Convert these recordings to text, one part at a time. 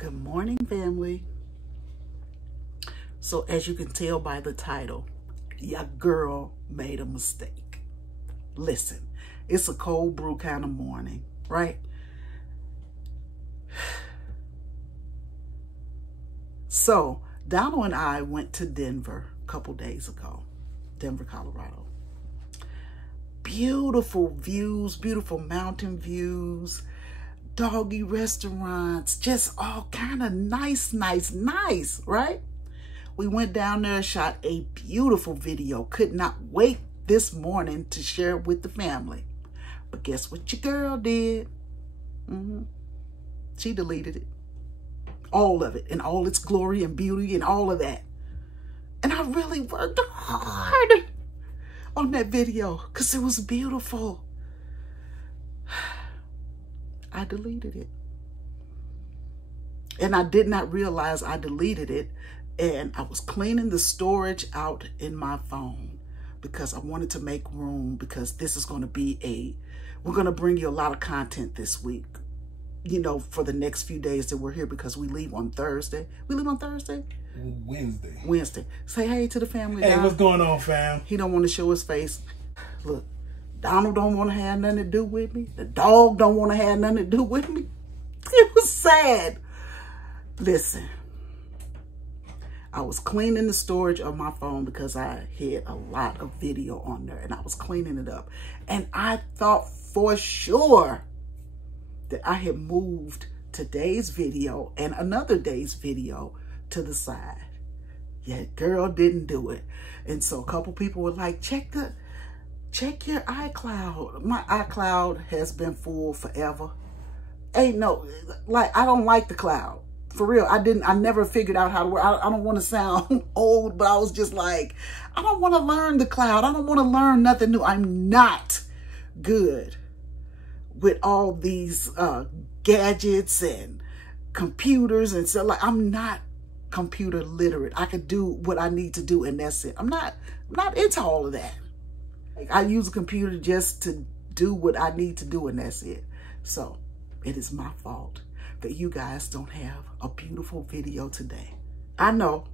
Good morning, family. So as you can tell by the title, your girl made a mistake. Listen, it's a cold brew kind of morning, right? So Donald and I went to Denver a couple days ago, Denver, Colorado. Beautiful views, beautiful mountain views, doggy restaurants, just all kind of nice, right? We went down there and shot a beautiful video. Could not wait this morning to share it with the family. But guess what your girl did? She deleted it. All of it, in all its glory and beauty and all of that. And I really worked hard on that video because it was beautiful. I deleted it. And I did not realize I deleted it. And I was cleaning the storage out in my phone because I wanted to make room, because this is going to be we're going to bring you a lot of content this week, you know, for the next few days that we're here, because we leave on Thursday. We leave on Thursday? Wednesday. Say hey to the family. Hey, what's going on, fam? He don't want to show his face. Look, Donald don't want to have nothing to do with me. The dog don't want to have nothing to do with me. It was sad. Listen, I was cleaning the storage of my phone because I had a lot of video on there, and I was cleaning it up. And I thought for sure that I had moved today's video and another day's video to the side. Yeah, girl didn't do it. And so a couple people were like, check your iCloud. My iCloud has been full forever. I don't like the cloud. For real, I never figured out how to work. I don't want to sound old, but I was just like, I don't want to learn the cloud. I don't want to learn nothing new. I'm not good with all these gadgets and computers and so, like, I'm not computer literate. I could do what I need to do, and that's it. I'm not into all of that. Like, I use a computer just to do what I need to do, and that's it. So it is my fault that you guys don't have a beautiful video today. I know.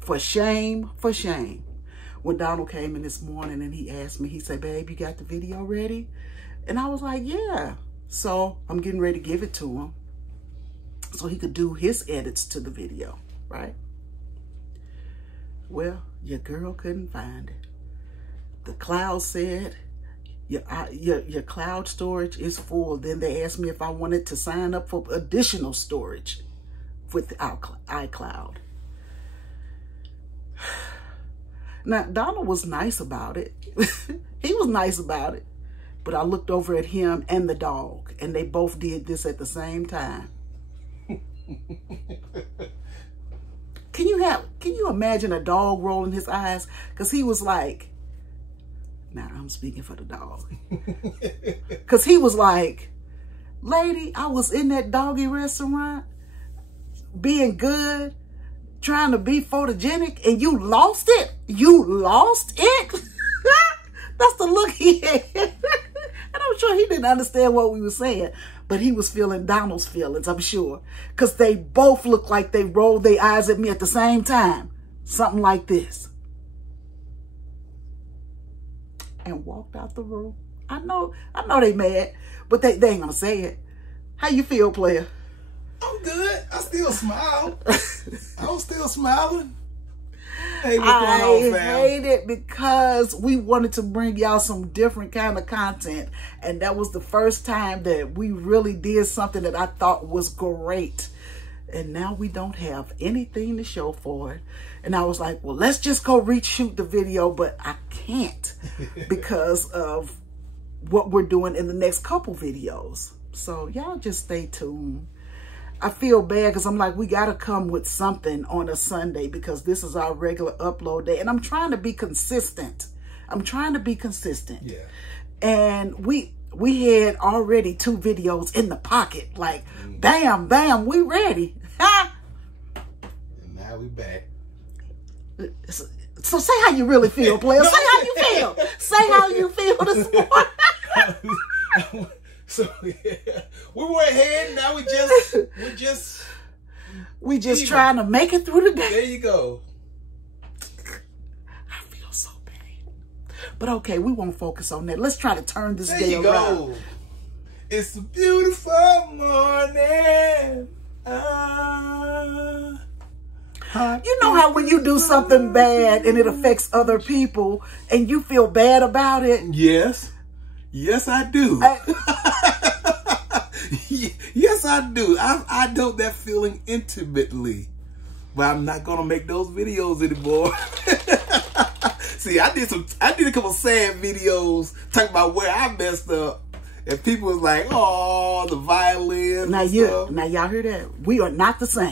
For shame. When Donald came in this morning and he asked me, he said, babe, you got the video ready? And I was like, yeah. So I'm getting ready to give it to him so he could do his edits to the video, right? Well, your girl couldn't find it. The cloud said, your cloud storage is full. Then they asked me if I wanted to sign up for additional storage with iCloud. Now, Donald was nice about it. He was nice about it. But I looked over at him and the dog, and they both did this at the same time. Can you imagine a dog rolling his eyes? Because he was like, now I'm speaking for the dog. Because he was like, lady, I was in that doggy restaurant being good, trying to be photogenic, and you lost it? You lost it? That's the look he had. And I'm sure he didn't understand what we were saying, but he was feeling Donald's feelings, I'm sure. Because they both looked like they rolled their eyes at me at the same time. Something like this. And walked out the room. I know they mad, but they ain't gonna say it. How you feel, player? I'm good. I still smile. I'm still smiling. Hey, what's I going on, fam? hate it because we wanted to bring y'all some different kind of content, and that was the first time that we really did something that I thought was great. And now we don't have anything to show for it. And I was like, well, let's just go reshoot the video, but I can't because of what we're doing in the next couple videos. So y'all just stay tuned. I feel bad because I'm like, we got to come with something on a Sunday because this is our regular upload day. And I'm trying to be consistent. Yeah. And we had already 2 videos in the pocket. Like, bam, we ready. And now we back. So say how you really feel, player. Say how you feel. Say how you feel this morning. So yeah, we went ahead. Now we just trying to make it through the day. There you go. I feel so bad. But okay, we won't focus on that. Let's try to turn this day around. Go. It's a beautiful morning. You know how when you do something bad and it affects other people and you feel bad about it? Yes. Yes, I do. Yes, I do. I know that feeling intimately. But I'm not going to make those videos anymore. See, I did a couple sad videos talking about where I messed up. And people was like, oh, the violin. Now y'all hear that? We are not the same.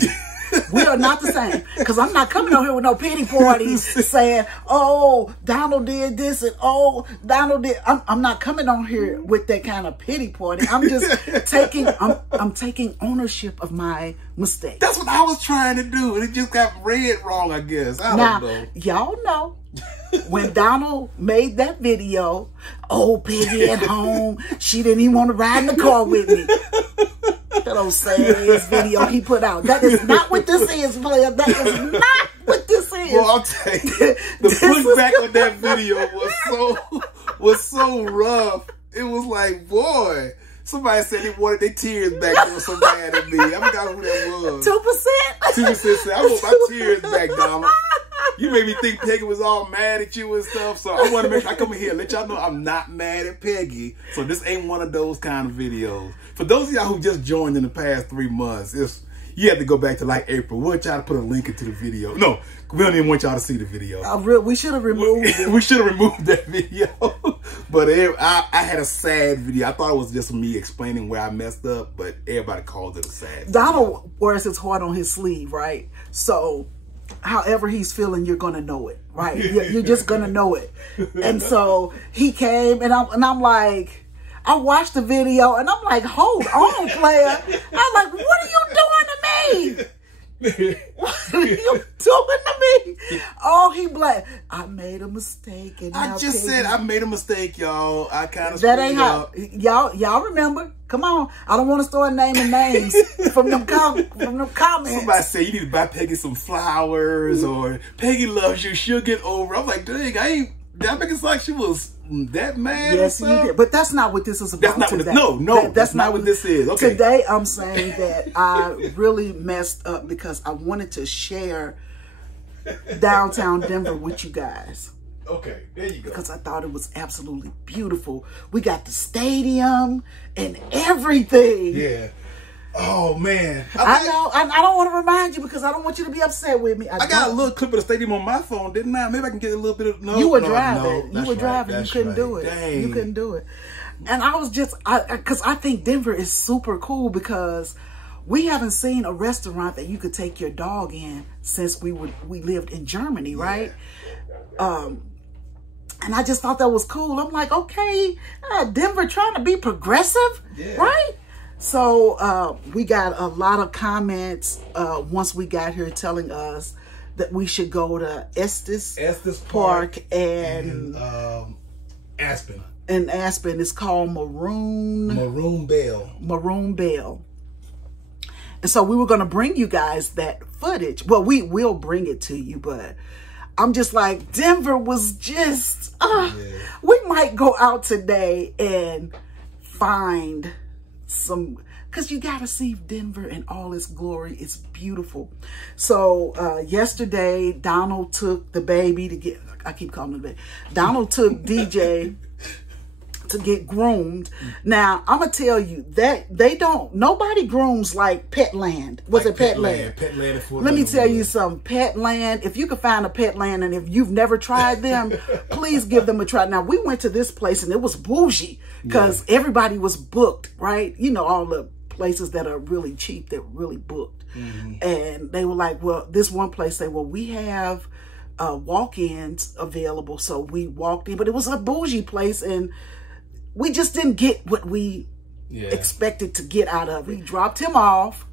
We are not the same. Because I'm not coming on here with no pity parties saying, oh, Donald did this and oh, Donald did. I'm not coming on here with that kind of pity party. I'm just I'm taking ownership of my mistake. That's what I was trying to do. And it just got read wrong, I guess. I don't know. Y'all know. When Donald made that video, oh, Peggy at home, she didn't even want to ride in the car with me. That old sad video he put out. That is not what this is, player. That is not what this is. Well, I'll tell you, the pushback on that video was so rough. It was like, boy, somebody said they wanted their tears back. They were so mad at me. I forgot who that was. 2%? 2% said, I want my tears back, Donald. You made me think Peggy was all mad at you and stuff. So I want to make sure I come in here and let y'all know I'm not mad at Peggy. So this ain't one of those kind of videos. For those of y'all who just joined in the past 3 months, you have to go back to like April. We'll try to put a link into the video. No, we don't even want y'all to see the video. We should have removed it. We should have removed that video. But I had a sad video. I thought it was just me explaining where I messed up, but everybody called it a sad video. Donald wears his heart on his sleeve, right? So however he's feeling, you're gonna know it, right? You're just gonna know it. And so he came, and I'm like, I watched the video, and I'm like, hold on, player. I'm like, what are you doing to me? What are you doing to me? Oh, he black. I made a mistake, and I just said I made a mistake, y'all. I kind of that ain't how y'all remember. Come on, I don't want to start naming names from them comments. Somebody said you need to buy Peggy some flowers, or Peggy loves you. She'll get over. I'm like, dang, did I make it like she was that mad? Yes, you did. But that's not what this is about. That's not what that's not what this is. Okay. Today I'm saying that I really messed up because I wanted to share downtown Denver with you guys. Okay, there you go. Because I thought it was absolutely beautiful. We got the stadium and everything. Yeah. Oh, man. I know. I don't want to remind you because I don't want you to be upset with me. I got a little clip of the stadium on my phone, didn't I? Maybe I can get a little bit of... No, you were driving. You were driving. You couldn't do it. Dang. You couldn't do it. And I was just... Because I think Denver is super cool because we haven't seen a restaurant that you could take your dog in since we lived in Germany, right? And I just thought that was cool. I'm like, okay, Denver trying to be progressive, right? So we got a lot of comments once we got here telling us that we should go to Estes Park and Aspen. In Aspen, it's called Maroon Bell. And so we were going to bring you guys that footage. Well, we will bring it to you, but I'm just like, Denver was just, we might go out today and find some, because you got to see Denver in all its glory. It's beautiful. So yesterday, Donald took the baby to get, I keep calling him the baby. Donald took DJ to get groomed. Now, I'm going to tell you that nobody grooms like Petland. Was it Petland? Petland. Let me tell you something. Petland, if you can find a Petland and if you've never tried them, please give them a try. Now, we went to this place and it was bougie because everybody was booked, right? You know, all the places that are really cheap, they're really booked. And they were like, well, this one place, they well, we have walk-ins available. So we walked in, but it was a bougie place and we just didn't get what we expected to get out of it. We dropped him off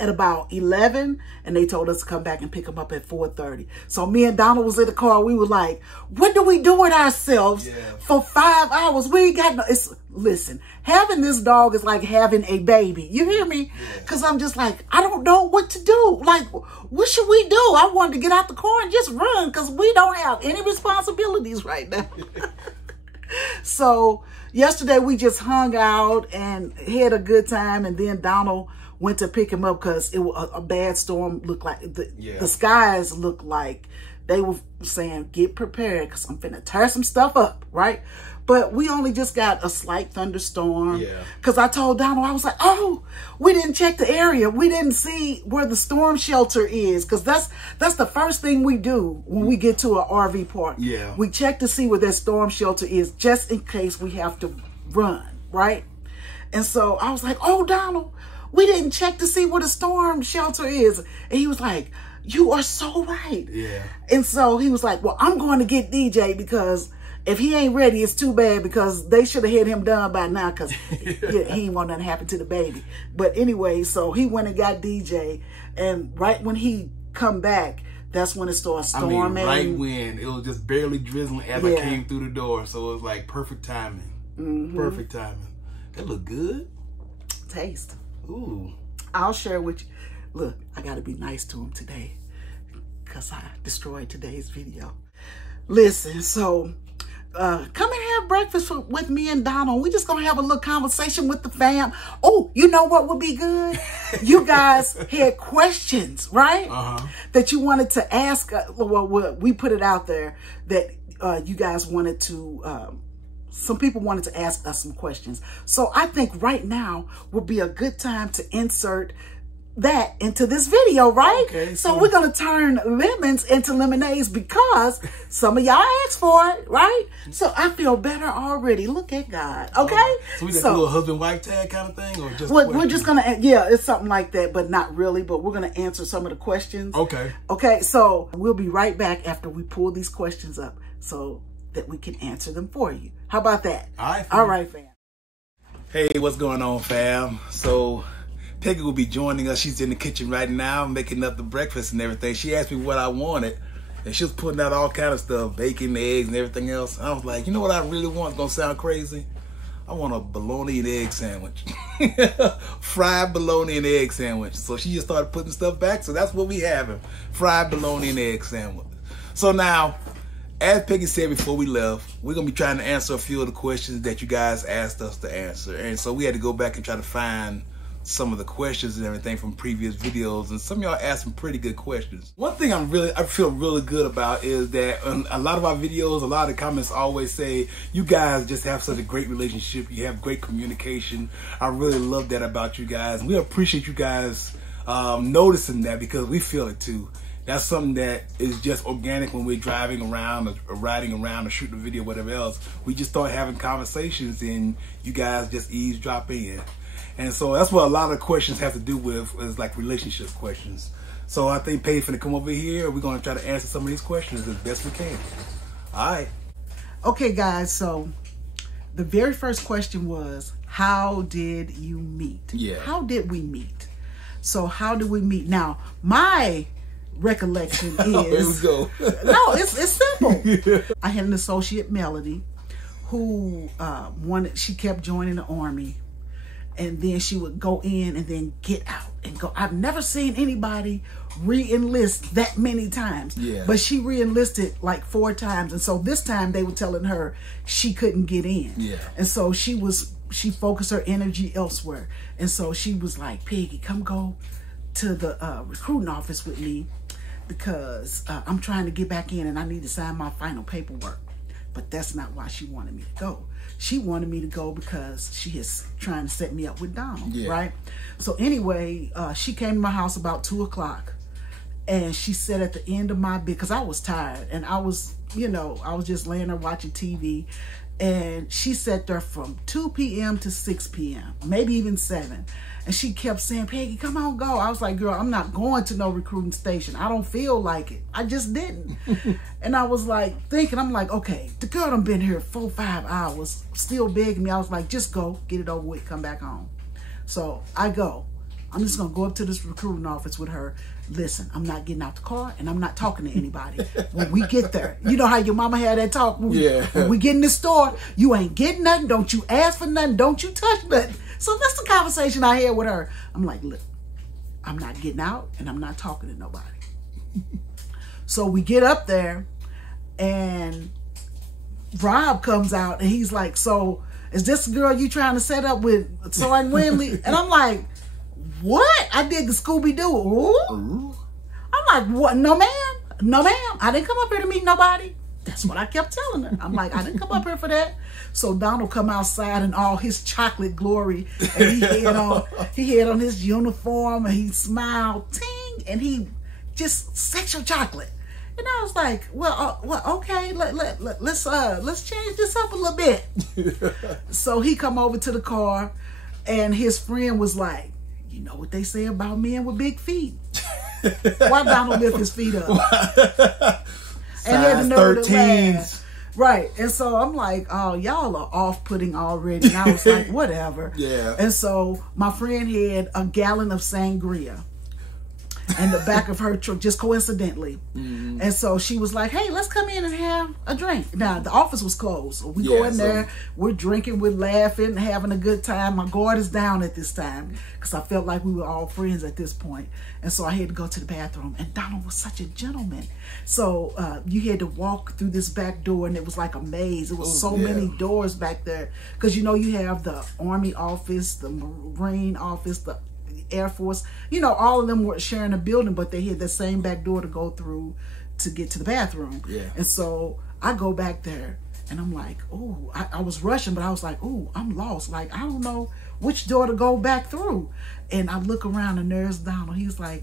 at about 11, and they told us to come back and pick them up at 4:30. So me and Donald was in the car. We were like, what do we do with ourselves for 5 hours? We ain't got no, listen, having this dog is like having a baby. You hear me? Because I'm just like, I don't know what to do. Like, what should we do? I wanted to get out the car and just run because we don't have any responsibilities right now. So yesterday we just hung out and had a good time, and then Donald went to pick him up because it was a bad storm. Looked like the skies looked like they were saying, get prepared because I'm finna tear some stuff up, right? But we only just got a slight thunderstorm. Because I told Donald, I was like, oh, we didn't check the area. We didn't see where the storm shelter is. Because that's the first thing we do when we get to an RV park. We check to see where that storm shelter is, just in case we have to run, right? And so I was like, oh, Donald, we didn't check to see where the storm shelter is. And he was like, you are so right. And so he was like, well, I'm going to get DJ because if he ain't ready, it's too bad because they should have had him done by now because he ain't want nothing happen to the baby. But anyway, so he went and got DJ, and right when he come back, that's when it started storming. I mean, right when it was just barely drizzling as I came through the door, so it was like perfect timing. Perfect timing. That look good. Taste. Ooh. I'll share with you. Look, I got to be nice to him today because I destroyed today's video. Listen, so come and have breakfast with me and Donald. We're just going to have a little conversation with the fam. Oh, you know what would be good? You guys had questions, right? That you wanted to ask. Well, we put it out there that you guys wanted to... some people wanted to ask us some questions. So I think right now would be a good time to insert that into this video, right? Okay, so we're going to turn lemons into lemonades because some of y'all asked for it, right? So I feel better already. Look at God, okay? So we got a little husband-wife tag kind of thing? Or just we're just going to, it's something like that, but not really. But we're going to answer some of the questions. Okay. Okay, so we'll be right back after we pull these questions up so that we can answer them for you. How about that? All right, fam. Hey, what's going on, fam? So Pegi will be joining us. She's in the kitchen right now making up the breakfast and everything. She asked me what I wanted, and she was putting out all kind of stuff, bacon, eggs, and everything else. And I was like, you know what I really want? It's going to sound crazy. I want a bologna and egg sandwich. Fried bologna and egg sandwich. So she just started putting stuff back. So that's what we having. Fried bologna and egg sandwich. So now, as Pegi said before we left, we're going to be trying to answer a few of the questions that you guys asked us to answer. And so we had to go back and try to find some of the questions and everything from previous videos, and some of y'all asked some pretty good questions. One thing I feel really good about is that a lot of our videos, a lot of the comments always say, you guys just have such a great relationship, you have great communication. I really love that about you guys. We appreciate you guys noticing that because we feel it too. That's something that is just organic when we're driving around or riding around or shooting a video, whatever else. We just start having conversations and you guys just eavesdrop in. And so that's what a lot of questions have to do with, is like relationship questions. So I think Pegi finna come over here. We're going to try to answer some of these questions as best we can. All right. Okay, guys. So the very first question was, how did you meet? How did we meet? So how did we meet? Now, my recollection is... Here we go. No, it's simple. I had an associate, Melody, who she kept joining the Army. And then she would go in and then get out and go. I've never seen anybody re-enlist that many times. But she re-enlisted like 4 times. And so this time they were telling her she couldn't get in. And so she focused her energy elsewhere. And so she was like, Pegi, come go to the recruiting office with me because I'm trying to get back in and I need to sign my final paperwork. But that's not why she wanted me to go. She wanted me to go because she is trying to set me up with Donald, right? So anyway, she came to my house about 2 o'clock and she sat at the end of my bed because I was tired and I was, I was just laying there watching TV. And she sat there from 2 p.m. to 6 p.m., maybe even 7. And she kept saying, Pegi, come on, go. I was like, girl, I'm not going to no recruiting station. I don't feel like it. I just didn't. And I was like thinking, I'm like, okay, the girl done been here 4 or 5 hours, still begging me. I was like, just go, get it over with, come back home. So I go. I'm just going to go up to this recruiting office with her. Listen, I'm not getting out the car and I'm not talking to anybody. When we get there, you know how your mama had that talk? When we get in the store, you ain't getting nothing. Don't you ask for nothing. Don't you touch nothing. So that's the conversation I had with her. I'm like, look, I'm not getting out and I'm not talking to nobody. So we get up there and Rob comes out and he's like, so is this the girl you trying to set up with Soren Winley? And I'm like, what? I did the Scooby-Doo. Ooh. I'm like, what? No, ma'am. No, ma'am. I didn't come up here to meet nobody. That's what I kept telling her. I'm like, I didn't come up here for that. So Donald come outside in all his chocolate glory. And he had on his uniform and he smiled, ting, and he just sexual chocolate. And I was like, well, okay, let's change this up a little bit. So he come over to the car and his friend was like, you know what they say about men with big feet? Why Donald lift his feet up? And had the nerve to laugh. Right. And so I'm like, oh, y'all are off-putting already. And I was like, whatever. Yeah. And so my friend had a gallon of sangria in the back of her truck, just coincidentally. Mm-hmm. And so she was like, hey, let's come in and have a drink. Now, the office was closed. So we go in there, we're drinking, we're laughing, having a good time. My guard is down at this time because I felt like we were all friends at this point. And so I had to go to the bathroom. And Donald was such a gentleman. So you had to walk through this back door, and it was like a maze. It was many doors back there. Because, you know, you have the Army office, the Marine office, the Air Force, you know, all of them were sharing a building, but they had the same back door to go through to get to the bathroom. Yeah. And so I go back there and I'm like, oh, I was rushing, but I was like, oh, I'm lost. Like, I don't know which door to go back through. And I look around and there's Donald. He's like,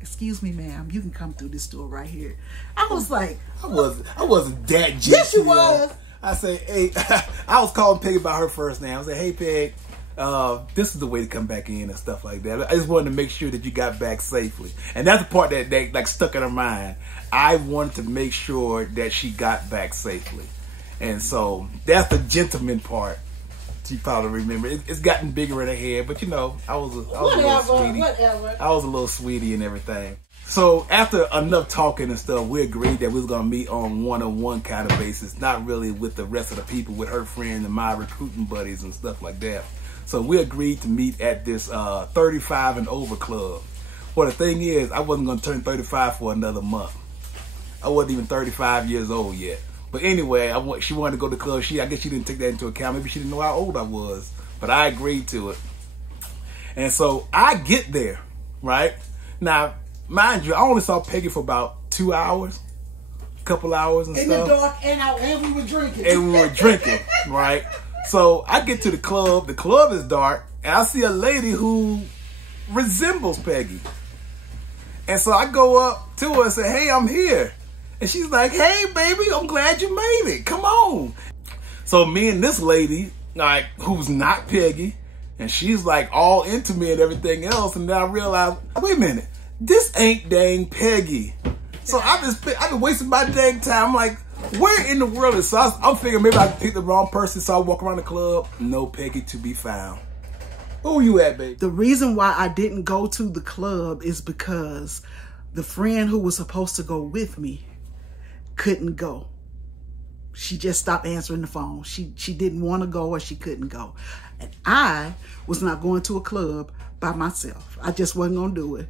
excuse me, ma'am, you can come through this door right here. I was like, I wasn't that gypsy. Yes, you was. I say, hey, I was calling Peggy by her first name. I was like, hey, Peg, this is the way to come back in and stuff like that. I just wanted to make sure that you got back safely. And that's the part that like stuck in her mind. I wanted to make sure that she got back safely. And so that's the gentleman part. She probably remember. It's gotten bigger in her head, but you know, I was a little sweetie. I was a little sweetie and everything. So after enough talking and stuff, we agreed that we was gonna meet on one-on-one kind of basis, not really with the rest of the people, with her friend and my recruiting buddies and stuff like that. So we agreed to meet at this 35 and over club. Well, the thing is, I wasn't gonna turn 35 for another month. I wasn't even 35 years old yet. But anyway, she wanted to go to the club. I guess she didn't take that into account. Maybe she didn't know how old I was, but I agreed to it. And so I get there, right? Now, mind you, I only saw Peggy for about 2 hours, a couple hours and stuff. In the dark, and we were drinking. And we were drinking, right? So I get to the club. The club is dark, and I see a lady who resembles Peggy. And so I go up to her and say, hey, I'm here. And she's like, hey, baby, I'm glad you made it. Come on. So me and this lady, like, who's not Peggy, and she's like all into me and everything else. And then I realized, wait a minute, this ain't dang Peggy. So I've been wasting my dang time. I'm like, where in the world is, so I'm figuring maybe I picked the wrong person. So I walk around the club, no Peggy to be found. Who you at, baby? The reason why I didn't go to the club is because the friend who was supposed to go with me couldn't go. She just stopped answering the phone. She didn't want to go, or she couldn't go. And I was not going to a club by myself. I just wasn't going to do it.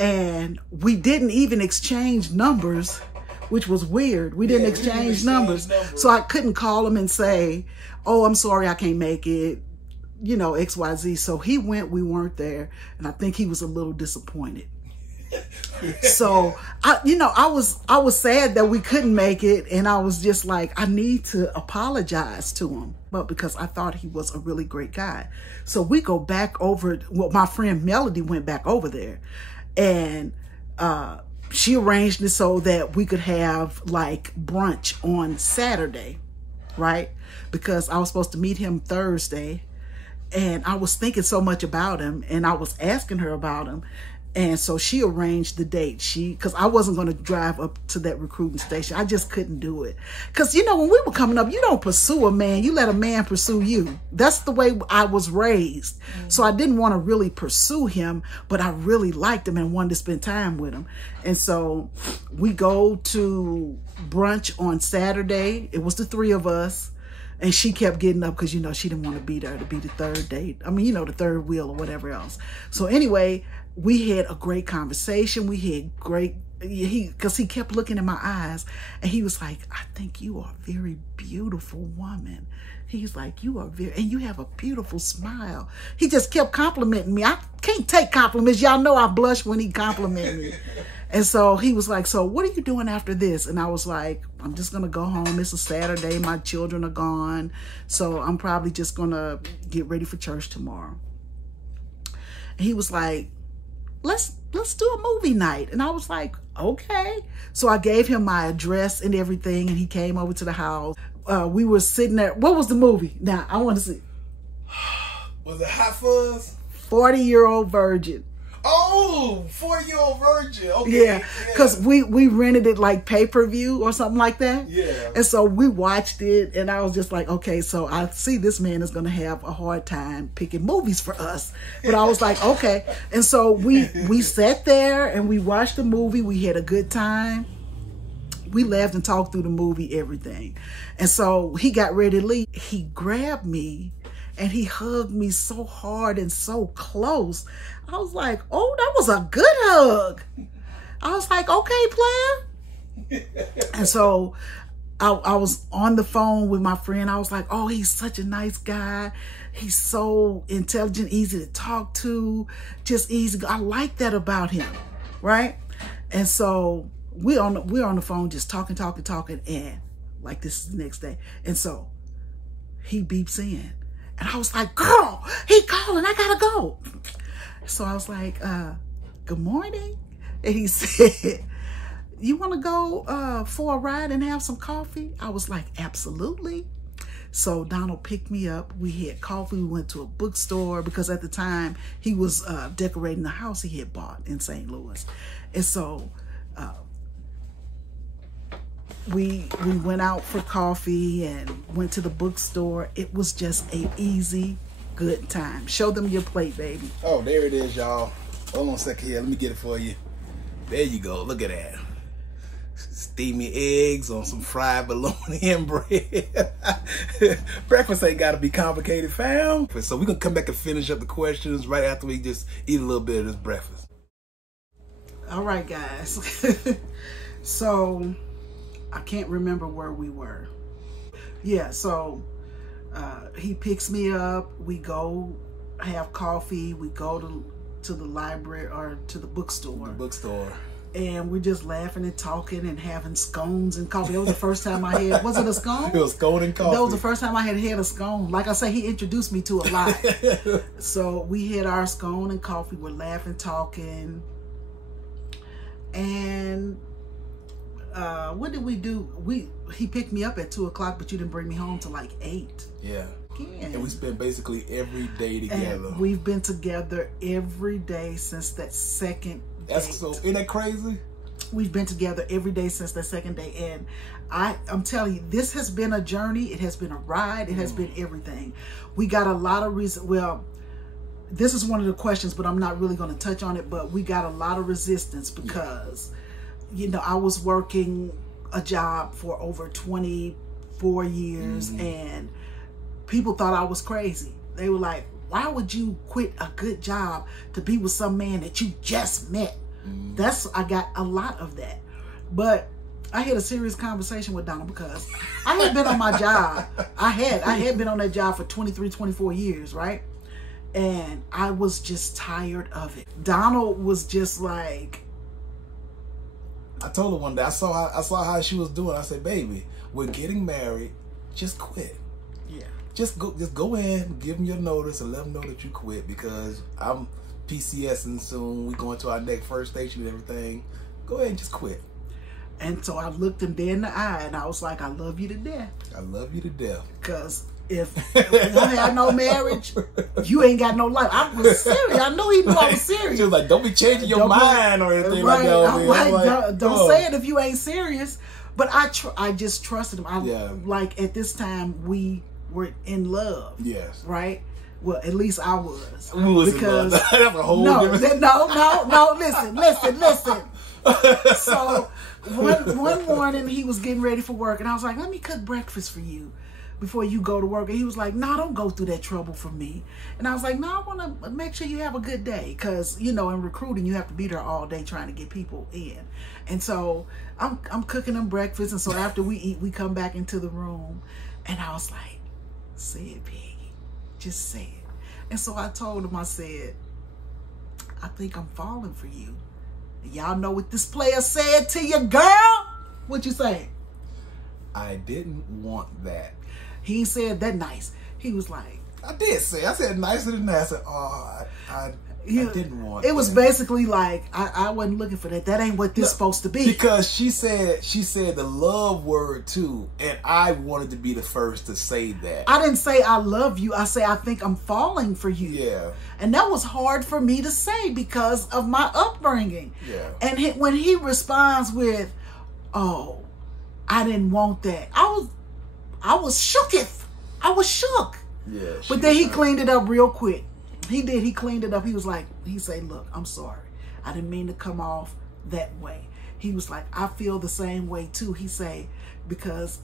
And we didn't even exchange numbers, which was weird. We didn't exchange numbers. So I couldn't call him and say, oh, I'm sorry, I can't make it, you know, XYZ. So he went, we weren't there. And I think he was a little disappointed. So I was sad that we couldn't make it, and I was just like, I need to apologize to him, but because I thought he was a really great guy. So we go back over. Well, my friend Melody went back over there, and she arranged it so that we could have like brunch on Saturday, right? Because I was supposed to meet him Thursday, and I was thinking so much about him, and I was asking her about him. And so she arranged the date. Because I wasn't going to drive up to that recruiting station. I just couldn't do it. Because, you know, when we were coming up, you don't pursue a man. You let a man pursue you. That's the way I was raised. So I didn't want to really pursue him, but I really liked him and wanted to spend time with him. And so we go to brunch on Saturday. It was the three of us. And she kept getting up because, you know, she didn't want to be there to be the third date. I mean, you know, the third wheel or whatever else. So anyway, we had a great conversation. We had great, because he kept looking in my eyes and he was like, I think you are a very beautiful woman. He's like, you are very, and you have a beautiful smile. He just kept complimenting me. I can't take compliments. Y'all know I blush when he complimented me. And so he was like, so what are you doing after this? And I was like, I'm just going to go home. It's a Saturday. My children are gone. So I'm probably just going to get ready for church tomorrow. And he was like, let's do a movie night. And I was like, okay. So I gave him my address and everything. And he came over to the house. We were sitting there. What was the movie? Now, I want to see. Was it Hot Fuzz? 40-Year-Old Virgin. Oh, 40-Year-Old Virgin. Okay. Yeah, because we rented it like pay-per-view or something like that. Yeah. And so we watched it, and I was just like, okay, so I see this man is going to have a hard time picking movies for us. But I was like, okay. And so we sat there, and we watched the movie. We had a good time. We laughed and talked through the movie, everything. And so he got ready to leave. He grabbed me, and he hugged me so hard and so close. I was like, oh, that was a good hug. I was like, okay, player. And so I was on the phone with my friend. I was like, oh, he's such a nice guy. He's so intelligent, easy to talk to, just easy. I like that about him, right? And so we're on the phone just talking, and like this is the next day. And so he beeps in. And I was like, girl, he calling, I gotta go. So I was like, good morning. And he said, you want to go for a ride and have some coffee? I was like, absolutely. So Donald picked me up. We had coffee. We went to a bookstore because at the time he was decorating the house he had bought in St. Louis. And so we went out for coffee and went to the bookstore. It was just a easy, good time. Show them your plate, baby. Oh, there it is, y'all. Hold on a second here. Let me get it for you. There you go. Look at that. Steamy eggs on some fried bologna and bread. Breakfast ain't got to be complicated, fam. So we're going to come back and finish up the questions right after we just eat a little bit of this breakfast. All right, guys. So I can't remember where we were. Yeah, so he picks me up. We go have coffee. We go to the library or to the bookstore. And we're just laughing and talking and having scones and coffee. That was the first time I had, was it a scone? It was scone and coffee. That was the first time I had a scone. Like I say, he introduced me to a lot. So we had our scone and coffee. We're laughing, talking. And what did we do? He picked me up at 2 o'clock, but you didn't bring me home till like 8. Yeah. Again. And we spent basically every day together. And we've been together every day since that second date. So, isn't that crazy? We've been together every day since that second day. And I'm telling you, this has been a journey. It has been a ride. It has been everything. We got a lot of reason. Well, this is one of the questions, but I'm not really going to touch on it. But we got a lot of resistance because, you know, I was working a job for over 24 years and people thought I was crazy. They were like, why would you quit a good job to be with some man that you just met? I got a lot of that. But I had a serious conversation with Donald because I had been on my job. I had been on that job for 23, 24 years, right? And I was just tired of it. Donald was just like, I told her one day, I saw how she was doing. I said, baby, we're getting married. Just quit. yeah. Just go in, give them your notice, and let them know that you quit because I'm PCSing soon. We going to our next first station and everything. Go ahead and just quit. And so I looked him dead in the eye and I was like, I love you to death. I love you to death. Because if you don't have no marriage, you ain't got no life. I was serious. I knew he knew I was serious. She was like, don't be changing your mind or anything like that. I'm like, don't say it if you ain't serious. But I just trusted him. Like at this time we were in love. Yes. Right? Well, at least I was. We was because in love. That's a whole different... No, listen. So one morning he was getting ready for work and I was like, let me cook breakfast for you before you go to work. And he was like, no, don't go through that trouble for me. And I was like, no, I want to make sure you have a good day. Because, you know, in recruiting, you have to be there all day trying to get people in. And so I'm cooking them breakfast. And so after we eat, we come back into the room. And I was like, say it, Peggy. Just say it. And so I told him, I said, I think I'm falling for you. Y'all know what this player said to your girl? What'd you say? I didn't want that. He said that nice. He was like, I did say. I said nicer than that. I said, oh, I didn't want it was that. Basically like, I wasn't looking for that. That ain't what this supposed to be. Because she said the love word too. And I wanted to be the first to say that. I didn't say I love you. I say I think I'm falling for you. Yeah. And that was hard for me to say because of my upbringing. Yeah. And when he responds with, oh, I didn't want that. I was shooketh. I was shook. Yeah. But then he cleaned it up real quick. He did. He cleaned it up. He was like, he said, look, I'm sorry. I didn't mean to come off that way. He was like, I feel the same way too. He say, because,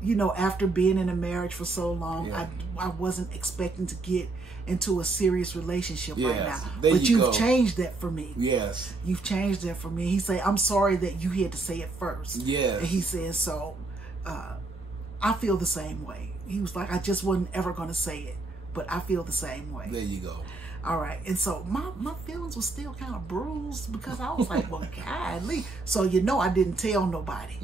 you know, after being in a marriage for so long, I wasn't expecting to get into a serious relationship right now. But you've changed that for me. Yes. You've changed that for me. He say, I'm sorry that you had to say it first. Yes. And he says, so I feel the same way. He was like, I just wasn't ever going to say it, but I feel the same way. There you go. All right. And so my feelings were still kind of bruised because I was like, well, golly. So, you know, I didn't tell nobody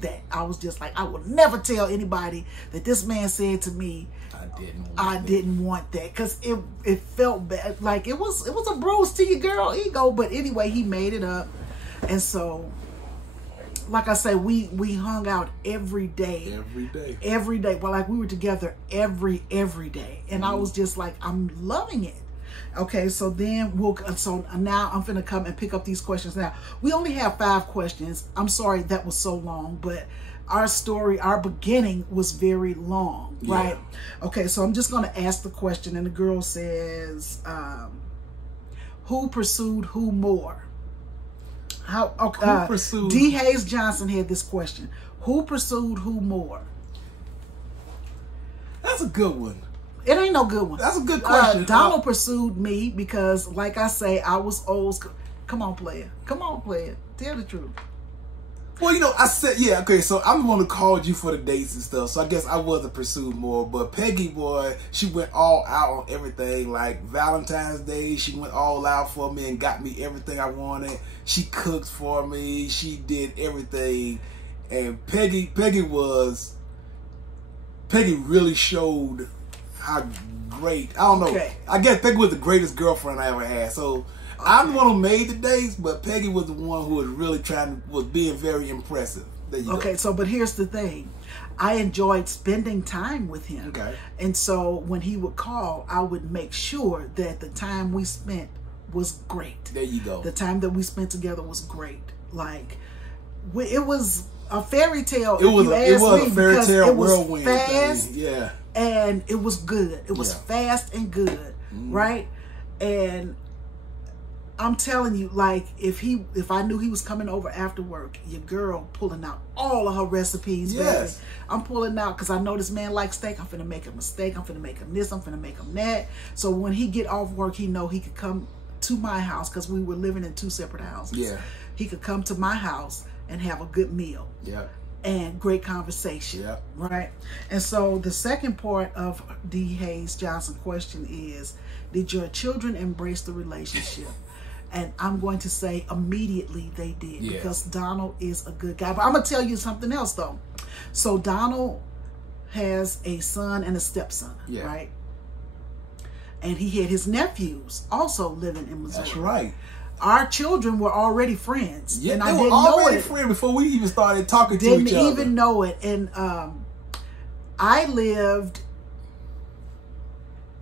that. I was just like, I will never tell anybody that this man said to me, I didn't want that. Because it felt bad. Like it was a bruise to your girl ego. But anyway, he made it up. And so, like I say, we hung out every day. Every day. Well, like we were together every day. And I was just like, I'm loving it. Okay, so then so now I'm finna come and pick up these questions now. We only have 5 questions. I'm sorry that was so long, but our story, our beginning was very long, right? Okay, so I'm just gonna ask the question, and the girl says, who pursued who more? Who pursued? D. Hayes Johnson had this question. Who pursued who more? That's a good one. It ain't no good one. That's a good question. Donald pursued me because, like I say, I was old school. Come on, player. Come on, player. Tell the truth. Well, you know, I said, yeah, okay, so I'm the one who called you for the dates and stuff, so I guess I wasn't pursued more. But Peggy, boy, she went all out on everything. Like Valentine's Day, she went all out for me and got me everything I wanted. She cooked for me. She did everything. And Peggy really showed how great, I don't know. Okay. I guess Peggy was the greatest girlfriend I ever had. So I'm the one who made the dates, but Peggy was the one who was really was being very impressive. There you go. So but here's the thing. I enjoyed spending time with him. Okay. And so when he would call, I would make sure that the time we spent was great. There you go. The time that we spent together was great. Like, it was a fairy tale. It was a fairy tale whirlwind fast, thing. Yeah. And it was good. It was fast and good, right? And I'm telling you, like, if I knew he was coming over after work, your girl pulling out all of her recipes, baby. I'm pulling out because I know this man likes steak. I'm finna make him a steak. I'm finna make him this. I'm finna make him that. So when he get off work, he know he could come to my house because we were living in 2 separate houses. Yeah. He could come to my house and have a good meal. Yeah. And great conversation. Yeah. Right? And so the second part of D. Hayes Johnson question is, did your children embrace the relationship? And I'm going to say immediately they did, because Donald is a good guy. But I'm going to tell you something else, though. So Donald has a son and a stepson, right? And he had his nephews also living in Missouri. That's right. Our children were already friends. Yeah, and they I were didn't already know it. friends before we even started talking to each other. Didn't even know it. And I lived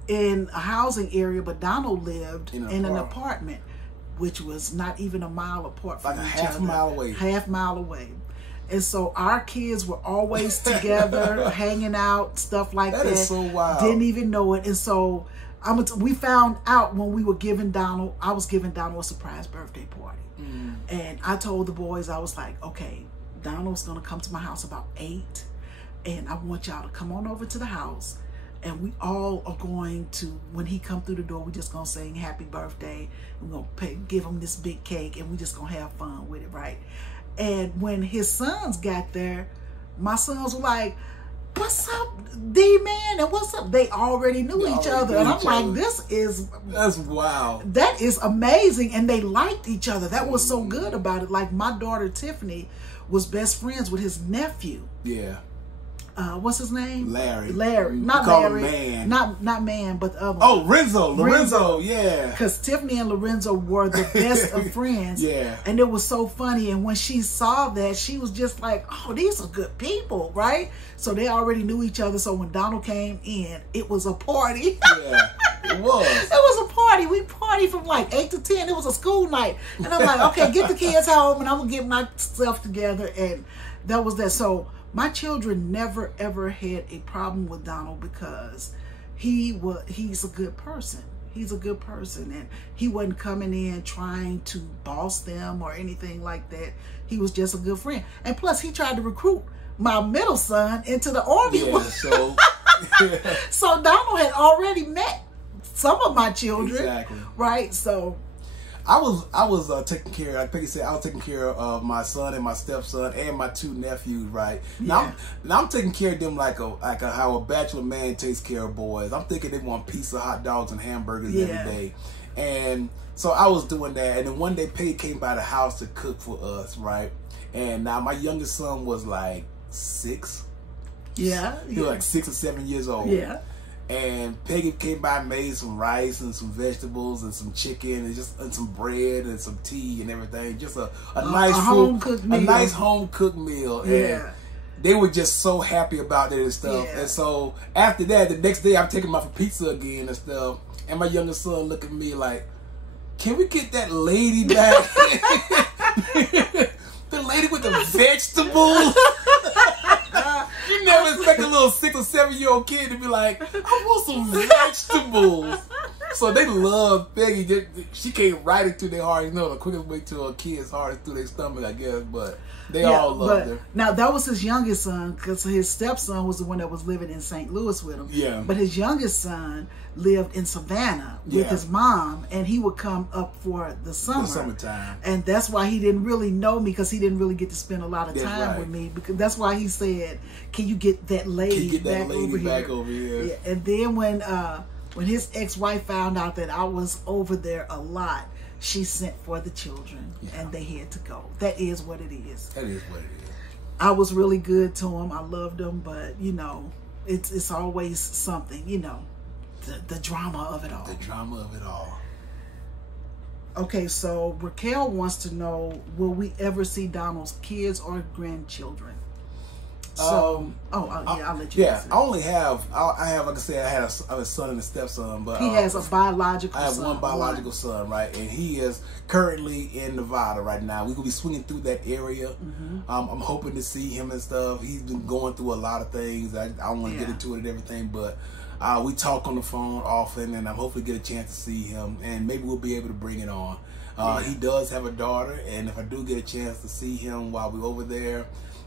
in a housing area, but Donald lived in an apartment, which was not even a mile apart from like each a half other. mile away. Half mile away. And so our kids were always together, hanging out, stuff like that. That is so wild. Didn't even know it. And so we found out when we were giving Donald, I was giving Donald a surprise birthday party. And I told the boys, I was like, okay, Donald's going to come to my house about 8. And I want y'all to come on over to the house. And we all are going to, when he come through the door, we're just going to sing happy birthday. We're going to give him this big cake, and we're just going to have fun with it, right? And when his sons got there, my sons were like, what's up, D-Man? And what's up? They already knew each other. And I'm like, that's wild. That is amazing. And they liked each other. That was so good about it. Like, my daughter, Tiffany, was best friends with his nephew. Yeah. What's his name? Larry. Not Larry. Man. Not Man, but the other one. Oh, Lorenzo, yeah. Because Tiffany and Lorenzo were the best of friends. Yeah. And it was so funny. And when she saw that, she was just like, oh, these are good people, right? So they already knew each other. So when Donald came in, it was a party. Yeah, it was. It was a party. We partied from like 8 to 10. It was a school night. And I'm like, okay, get the kids home and I'm going to get myself together. And that was that. So my children never, ever had a problem with Donald because he's a good person. He's a good person. And he wasn't coming in trying to boss them or anything like that. He was just a good friend. And plus, he tried to recruit my middle son into the army. Yeah, so... So Donald had already met some of my children. Exactly. Right? So... I was taking care. Like Peggy said, I was taking care of my son and my stepson and my 2 nephews. Right now, I'm taking care of them like how a bachelor man takes care of boys. I'm thinking they want pizza, hot dogs, and hamburgers every day, and so I was doing that. And then one day, Peggy came by the house to cook for us. Right, and now my youngest son was like 6. Yeah, he was like 6 or 7 years old. Yeah. And Peggy came by and made some rice and some vegetables and some chicken and some bread and some tea and everything. Just a nice home cooked meal. A nice home cooked meal. Yeah. And they were just so happy about it and stuff. Yeah. And so after that, the next day I'm taking them out for pizza again and stuff. And my youngest son looked at me like, can we get that lady back? The lady with the vegetables. You never expect a little 6 or 7-year-old kid to be like, I want some vegetables. So they love Peggy. She came right into their heart. You know, the quickest way to a kid's heart is through their stomach, I guess. But they all loved her. Now, that was his youngest son, because his stepson was the one that was living in St. Louis with him. Yeah. But his youngest son lived in Savannah with his mom, and he would come up for the summer. The summertime. And that's why he didn't really know me, because he didn't really get to spend a lot of time with me. Because that's why he said, can you get that lady back over here? Yeah. And then when his ex-wife found out that I was over there a lot, she sent for the children, and they had to go. That is what it is. That is what it is. I was really good to him. I loved him, but, you know, it's always something, you know, the drama of it all. The drama of it all. Okay, so Raquel wants to know, will we ever see Donald's kids or grandchildren? So, I'll let you answer. I have, like I said, I have a son and a stepson, but he has a biological son. I have one biological son, right? And he is currently in Nevada right now. We're going to be swinging through that area. I'm hoping to see him and stuff. He's been going through a lot of things. I don't want to get into it and everything, but we talk on the phone often, and I'm hoping to get a chance to see him, and maybe we'll be able to bring it on. He does have a daughter, and if I do get a chance to see him while we're over there,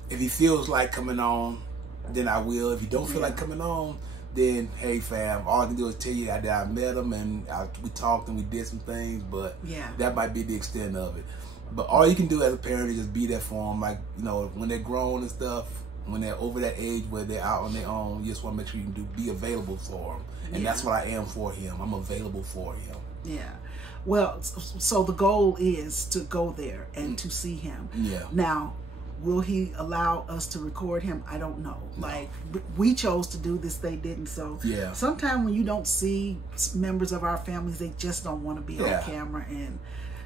if he feels like coming on, then I will. If he don't feel like coming on, then hey fam, all I can do is tell you that I met him and we talked and we did some things, but that might be the extent of it. But all you can do as a parent is just be there for them. Like, you know, when they're grown and stuff, when they're over that age where they're out on their own, you just want to make sure you can be available for them. And that's what I am for him. I'm available for him. Yeah. Well, so the goal is to go there and to see him. Yeah. Now, will he allow us to record him? I don't know. No. Like, we chose to do this, they didn't. So sometimes when you don't see members of our families, they just don't want to be on camera. And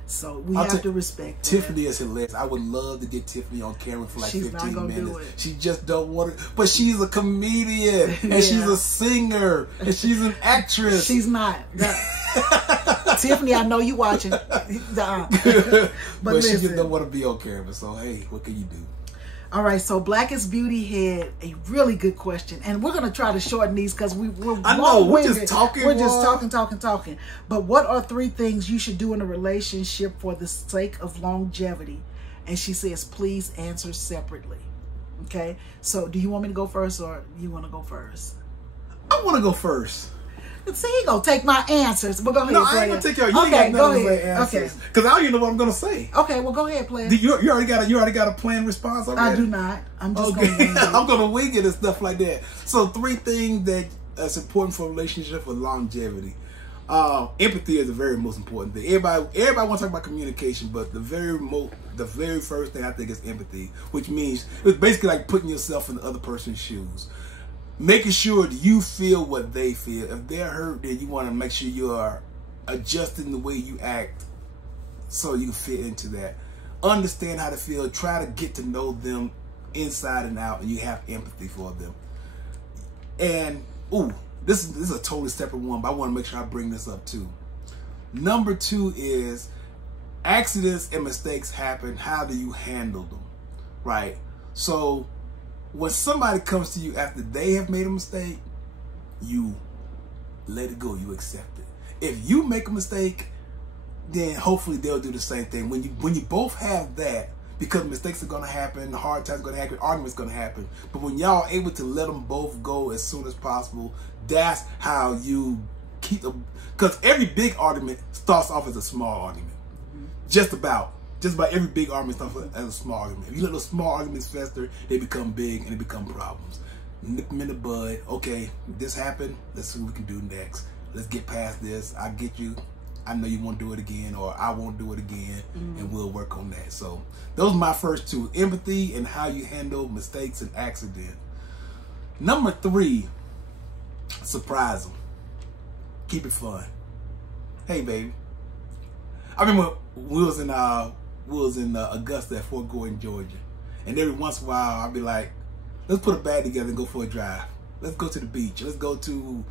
So we have to respect Tiffany is hilarious. I would love to get Tiffany on camera for like she's 15 not gonna minutes. Do it. She just don't want to. But she's a comedian, and she's a singer, and she's an actress. She's not. Tiffany, I know you watching. But she just don't want to be on camera. So hey, what can you do? All right, so Blackest Beauty had a really good question, and we're gonna try to shorten these because we're just talking. We're just talking. But what are 3 things you should do in a relationship for the sake of longevity? And she says, please answer separately. Okay. So, do you want me to go first, or you want to go first? I want to go first. See, he gonna take my answers, but go ahead. No, I ain't gonna take your. You okay, ain't go ahead. Okay, because I don't even know what I'm gonna say. Okay, well, go ahead, player. You already got a planned response already? I do not. I'm just okay. gonna wing it. I'm gonna wing it and stuff like that. So 3 things that's important for a relationship for longevity. Empathy is the very most important thing. Everybody wants to talk about communication, but the very first thing I think is empathy, which means it's basically like putting yourself in the other person's shoes. Making sure that you feel what they feel. If they're hurt, then you want to make sure you are adjusting the way you act so you can fit into that. Understand how to feel. Try to get to know them inside and out, and you have empathy for them. And, this is a totally separate one, but I want to make sure I bring this up too. Number 2 is accidents and mistakes happen. How do you handle them? Right? So, when somebody comes to you after they have made a mistake, you let it go. You accept it. If you make a mistake, then hopefully they'll do the same thing. When you both have that, because mistakes are going to happen, hard times are going to happen, arguments are going to happen. But when y'all are able to let them both go as soon as possible, that's how you keep them. Because every big argument starts off as a small argument. Just about every big argument starts as a small argument. If you let those small arguments fester, they become big and they become problems. Nip them in the bud. Okay, this happened. Let's see what we can do next. Let's get past this. I get you. I know you won't do it again, or I won't do it again, and we'll work on that. So those are my first 2. Empathy and how you handle mistakes and accidents. Number 3, surprise them. Keep it fun. Hey, baby. I remember we was in Augusta at Fort Gordon, Georgia. And every once in a while, I'd be like, let's put a bag together and go for a drive. Let's go to the beach. Let's go to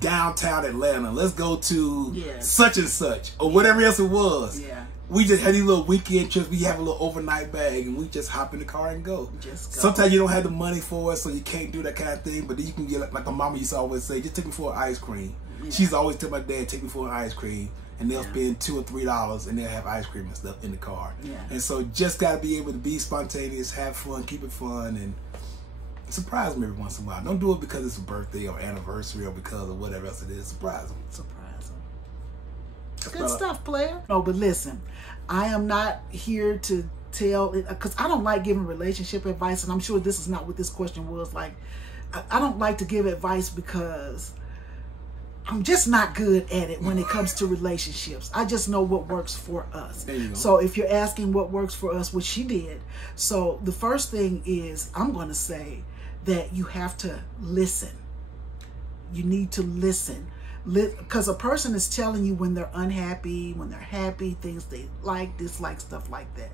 downtown Atlanta. Let's go to such and such, or whatever else it was. Yeah. We just had these little weekend trips. We have a little overnight bag, and we just hop in the car and go. Sometimes you don't have the money for it, so you can't do that kind of thing. But then you can get, like my mama used to always say, just take me for an ice cream. Yeah. She's always tell my dad, take me for an ice cream. And they'll spend $2 or $3 and they'll have ice cream and stuff in the car. Yeah. And so just got to be able to be spontaneous, have fun, keep it fun, and surprise them every once in a while. Don't do it because it's a birthday or anniversary or because of whatever else it is. Surprise them. Surprise them. Good stuff, player. No, but listen, I am not here to tell, because I don't like giving relationship advice, and I'm sure this is not what this question was. Like, I don't like to give advice because I'm just not good at it when it comes to relationships. I just know what works for us. So if you're asking what works for us, which she did. So the first thing is, I'm going to say that you have to listen. You need to listen. Because a person is telling you when they're unhappy, when they're happy, things they like, dislike, stuff like that.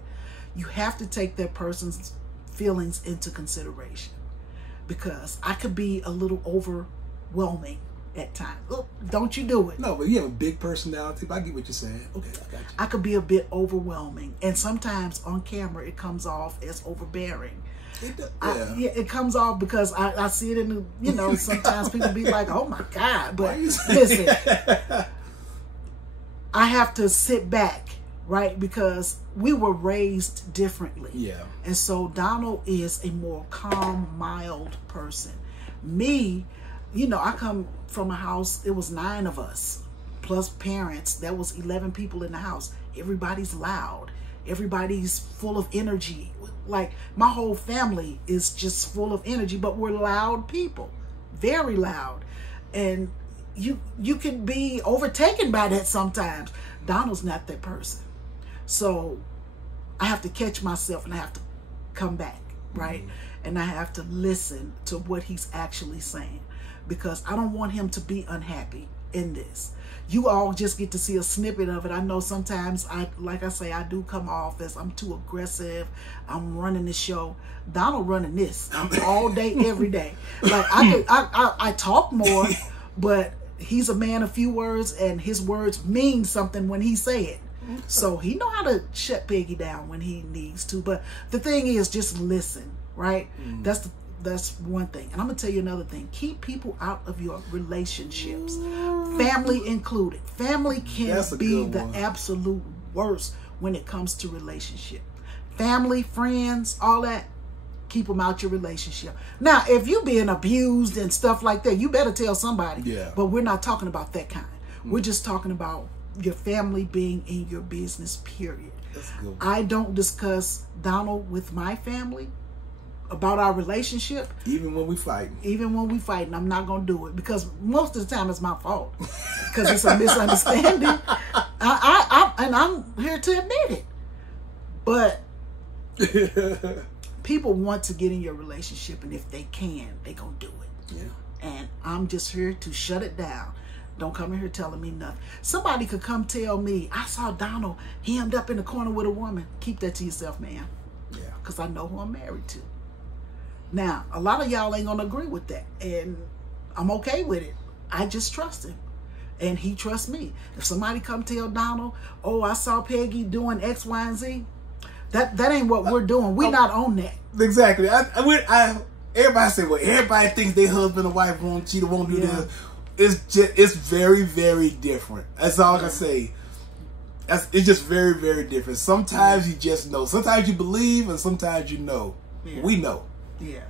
You have to take that person's feelings into consideration. Because I could be a little overwhelming at times. Oh, don't you do it. No, but you have a big personality. I get what you're saying. Okay, I got you. I could be a bit overwhelming. And sometimes on camera, it comes off as overbearing. It does, yeah. It comes off because I see it in the, sometimes people be like, oh my God. But listen, I have to sit back, right? Because we were raised differently. Yeah. And so Donald is a more calm, mild person. Me, I come from a house, it was 9 of us, plus parents. That was 11 people in the house. Everybody's loud. Everybody's full of energy. Like, my whole family is just full of energy, but we're loud people. Very loud. And you can be overtaken by that sometimes. Donald's not that person. So I have to catch myself and I have to come back, right? And I have to listen to what he's actually saying. Because I don't want him to be unhappy. in this. You all just get to see a snippet of it. I know sometimes like I say, I do come off as I'm too aggressive. I'm running the show. Donald running this all day, every day. Like I talk more, but he's a man of few words, and his words mean something when he say it. So he know how to shut Peggy down when he needs to. But the thing is, just listen, right? That's one thing. And I'm gonna tell you another thing. Keep people out of your relationships, family included. Family can be the absolute worst when it comes to relationship. Family, friends, all that. Keep them out your relationship. Now, if you being abused and stuff like that, you better tell somebody. Yeah. But we're not talking about that kind. We're just talking about your family being in your business, period. That's good. I don't discuss Donald with my family about our relationship. Even when we fighting. Even when we fighting, I'm not going to do it, because most of the time it's my fault, because it's a misunderstanding. And I'm here to admit it. But people want to get in your relationship, and if they can, they going to do it. Yeah. And I'm just here to shut it down. Don't come in here telling me nothing. Somebody could come tell me, I saw Donald hemmed up in the corner with a woman. Keep that to yourself, man. Yeah. Because I know who I'm married to. Now, a lot of y'all ain't going to agree with that. And I'm okay with it. I just trust him. And he trusts me. If somebody come tell Donald, oh, I saw Peggy doing X, Y, and Z, that ain't what we're doing. We're not on that. Exactly. Everybody say, well, everybody thinks their husband or wife won't cheat or won't do this. It's very, very different. That's all I can say. It's just very, very different. Sometimes you just know. Sometimes you believe, and sometimes you know. Yeah. We know. Yeah.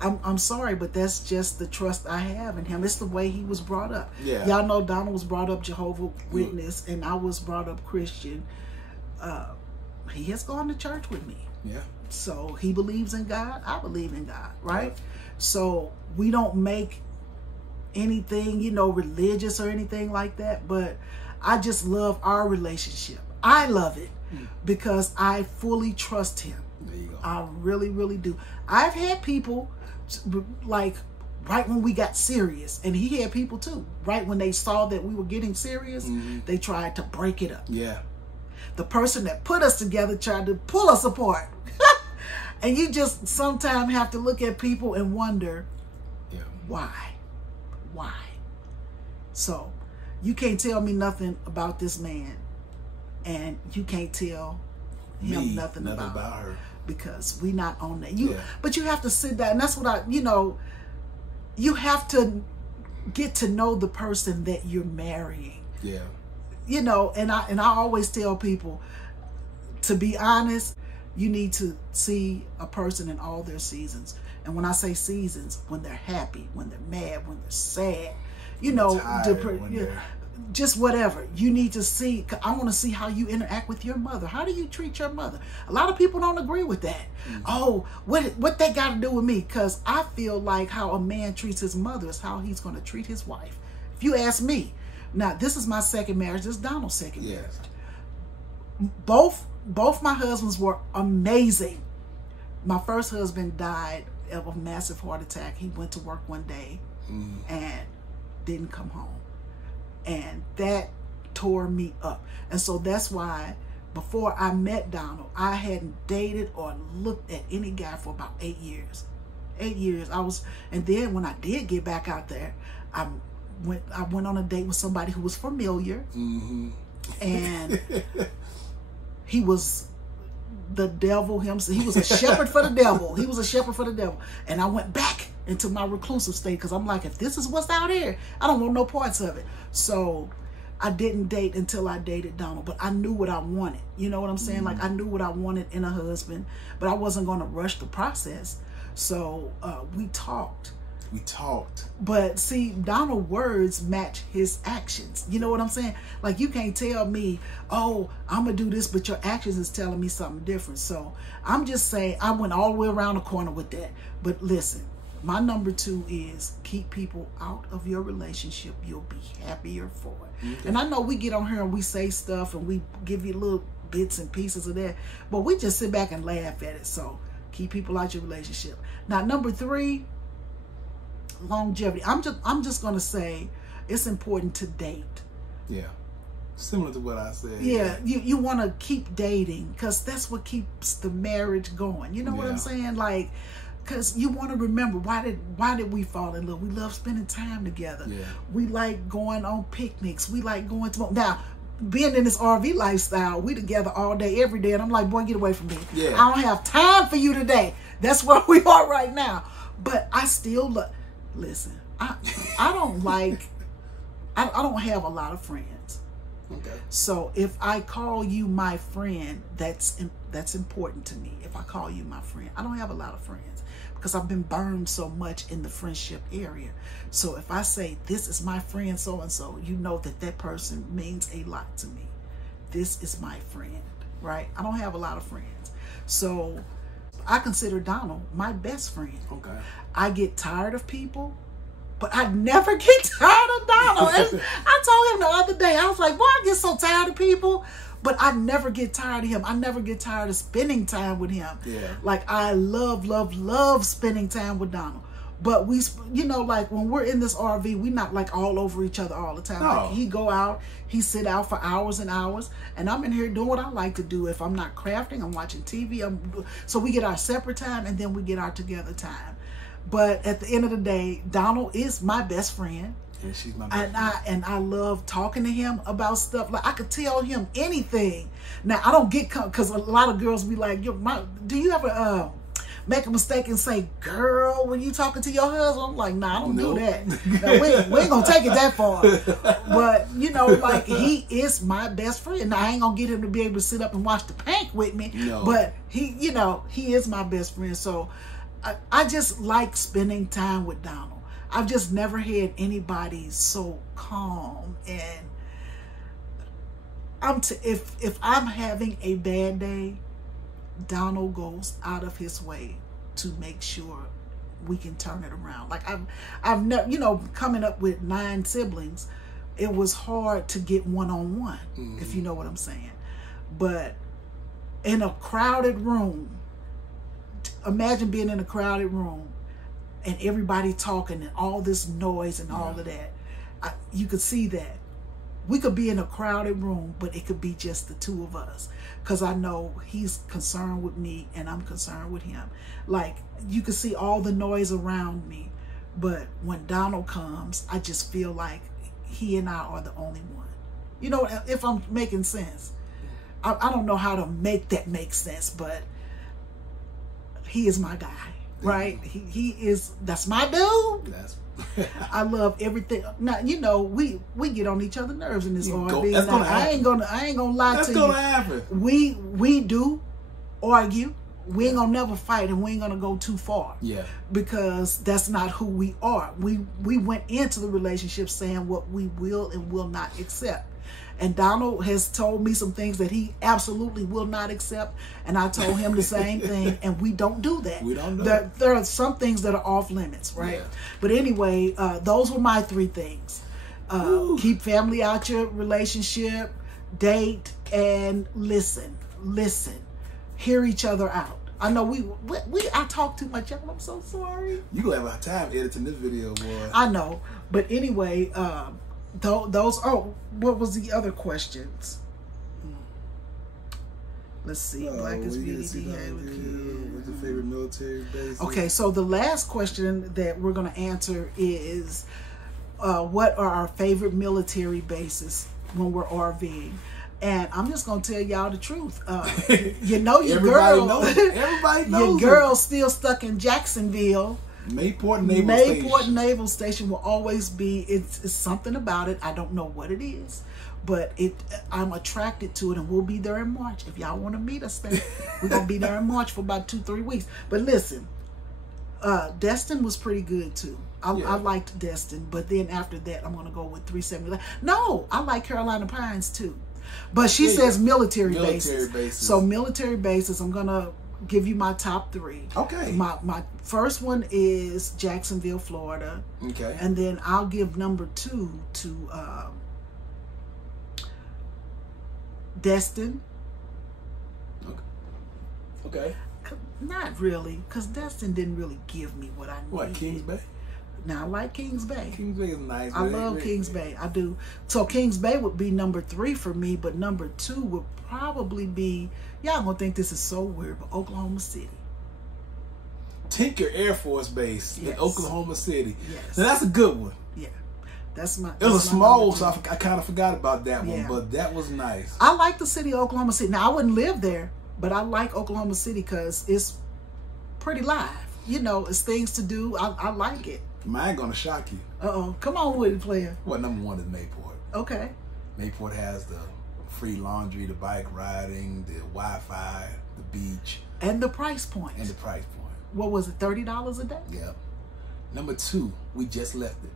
I'm sorry, but that's just the trust I have in him. It's the way he was brought up. Yeah. Y'all know Donald was brought up Jehovah's Witness, and I was brought up Christian. He has gone to church with me. Yeah. So he believes in God. I believe in God, right? Yeah. So we don't make anything, religious or anything like that, but I just love our relationship. I love it because I fully trust him. There you go. I really, really do. I've had people, like, right when we got serious, and he had people too, right when they saw that we were getting serious, they tried to break it up. Yeah. The person that put us together tried to pull us apart. And you just sometimes have to look at people and wonder, why? So you can't tell me nothing about this man, and you can't tell him nothing about her, because we not on that. But you have to sit down, and that's what you have to get to know the person that you're marrying. Yeah. And I always tell people, to be honest, you need to see a person in all their seasons. And when I say seasons, when they're happy, when they're mad, when they're sad, just whatever. You need to see. I want to see how you interact with your mother. How do you treat your mother? A lot of people don't agree with that. Oh, what that got to do with me? Because I feel like how a man treats his mother is how he's going to treat his wife. If you ask me. Now, this is my second marriage. This is Donald's second marriage. Both my husbands were amazing. My first husband died of a massive heart attack. He went to work one day and didn't come home. And that tore me up. And so that's why before I met Donald, I hadn't dated or looked at any guy for about 8 years. 8 years. And then when I did get back out there, I went on a date with somebody who was familiar, and he was the devil himself. He was a shepherd for the devil. He was a shepherd for the devil. And I went back into my reclusive state, because I'm like, if this is what's out here, I don't want no parts of it. So I didn't date until I dated Donald, but I knew what I wanted. You know what I'm saying? Like, I knew what I wanted in a husband, but I wasn't going to rush the process. So we talked. But see, Donald's words match his actions. You know what I'm saying? Like, you can't tell me, oh, I'm going to do this, but your actions is telling me something different. So I'm just saying, I went all the way around the corner with that. But listen, my number 2 is keep people out of your relationship. You'll be happier for it. And I know we get on here and we say stuff and we give you little bits and pieces of that, but we just sit back and laugh at it. So keep people out your relationship. Now, number 3, longevity. I'm just going to say, it's important to date. Yeah. Similar to what I said. Yeah, you want to keep dating because that's what keeps the marriage going. You know what I'm saying? Like, because you want to remember, why did we fall in love? We love spending time together. Yeah. We like going on picnics. We like going to... Now, being in this RV lifestyle, we together all day, every day. And I'm like, boy, get away from me. Yeah. I don't have time for you today. That's where we are right now. But I still love... Listen, I don't like... I don't have a lot of friends. Okay. So if I call you my friend, that's important to me. If I call you my friend, I don't have a lot of friends because I've been burned so much in the friendship area. So if I say this is my friend so and so, you know that person means a lot to me. This is my friend, right? I don't have a lot of friends, so I consider Donald my best friend. Okay. I get tired of people, but I never get tired of Donald. I told him the other day, I was like, boy, I get so tired of people, but I never get tired of him. I never get tired of spending time with him. Yeah. Like, I love spending time with Donald. But we, you know, like when we're in this RV, we not like all over each other all the time. No. Like, he go out, he sit out for hours and hours, and I'm in here doing what I like to do. If I'm not crafting, I'm watching TV. So we get our separate time, and then we get our together time. But at the end of the day, Donald is my best friend. Yeah, she's my best friend. And I love talking to him about stuff. Like, I could tell him anything. Now, I don't get, because a lot of girls be like, do you ever make a mistake and say, girl, when you talking to your husband? I'm like, nah, I don't do that. Now, we ain't going to take it that far. But, you know, like, he is my best friend. Now, I ain't going to get him to be able to sit up and watch the Pank with me. No. But he, you know, he is my best friend. So, I just like spending time with Donald. I've just never had anybody so calm, and if I'm having a bad day, Donald goes out of his way to make sure we can turn it around. Like, I've never, you know, coming up with 9 siblings, it was hard to get one-on-one, if you know what I'm saying. But in a crowded room, imagine being in a crowded room and everybody talking and all this noise and all of that. You could see that. We could be in a crowded room, but it could be just the two of us. Because I know he's concerned with me and I'm concerned with him. Like, you could see all the noise around me. But when Donald comes, I just feel like he and I are the only one. You know, if I'm making sense. I don't know how to make that make sense, but he is my guy, right? He is, that's my dude. I love everything. Now, you know, we get on each other's nerves in this RV. That's gonna I ain't gonna lie to you. That's gonna happen. We do argue. We ain't gonna never fight, and we ain't gonna go too far. Yeah. Because that's not who we are. We went into the relationship saying what we will and will not accept. And Donald has told me some things that he absolutely will not accept. And I told him the same thing. And we don't do that. We don't do there are some things that are off limits, right? Yeah. But anyway, those were my 3 things. Keep family out your relationship, date, and listen. Hear each other out. I know I talk too much, y'all. I'm so sorry. You gonna have a time editing this video, boy. I know. But anyway, those, what was the other questions? Let's see. Black is beauty. What's your favorite military base? Okay, so the last question that we're going to answer is, what are our favorite military bases when we're RVing? And I'm just going to tell y'all the truth. You know your girl. Everybody knows your girl's still stuck in Jacksonville. Mayport Naval Station will always be, it's something about it. I don't know what it is, but I'm attracted to it, and we'll be there in March. If y'all want to meet us there, we're going to be there in March for about 2-3 weeks. But listen, Destin was pretty good too. I liked Destin, but then after that, I'm going to go with 370. No, I like Carolina Pines too. But she says military bases. So military bases, I'm going to give you my top 3. Okay. My first one is Jacksonville, Florida. Okay. And then I'll give number 2 to Destin. Okay. Not really, because Destin didn't really give me what I needed. What, Kings Bay? Now I like Kings Bay. Kings Bay is nice. I love Kings Bay. I do. So Kings Bay would be number 3 for me, but number 2 would probably be, y'all gonna think this is so weird, but Oklahoma City. Tinker Air Force Base in Oklahoma City. Yes. Now that's a good one. Yeah. That's my. It was a small one, so I kind of forgot about that one, but that was nice. I like the city of Oklahoma City. Now I wouldn't live there, but I like Oklahoma City because it's pretty live. You know, it's things to do. I like it. Mine gonna shock you. Come on with it, player. Well, number 1 is Mayport. Okay. Mayport has the free laundry, the bike riding, the Wi-Fi, the beach, and the price point. What was it? $30 a day. Yep. Number 2, we just left it.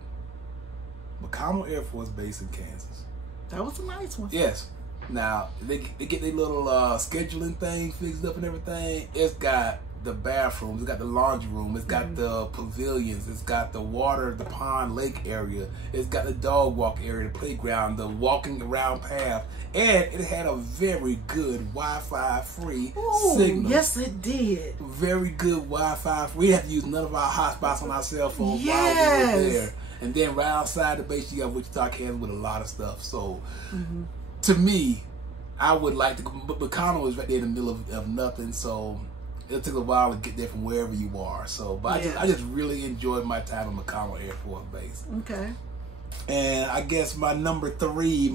McConnell Air Force Base in Kansas. That was a nice one. Yes. Now they get their little scheduling thing fixed up and everything. It's got the bathrooms, it's got the laundry room, it's got the pavilions, it's got the water, the pond, lake area, it's got the dog walk area, the playground, the walking around path, and it had a very good Wi-Fi free signal. Yes, it did. Very good Wi-Fi. We had to use none of our hotspots on our cell phones while we were there. And then right outside the base, you got Wichita, Kansas with a lot of stuff. So, to me, I would like to, but McConnell was right there in the middle of nothing. So, it took a while to get there from wherever you are. So, but I just really enjoyed my time at McConnell Air Force Base. Okay. And I guess my number 3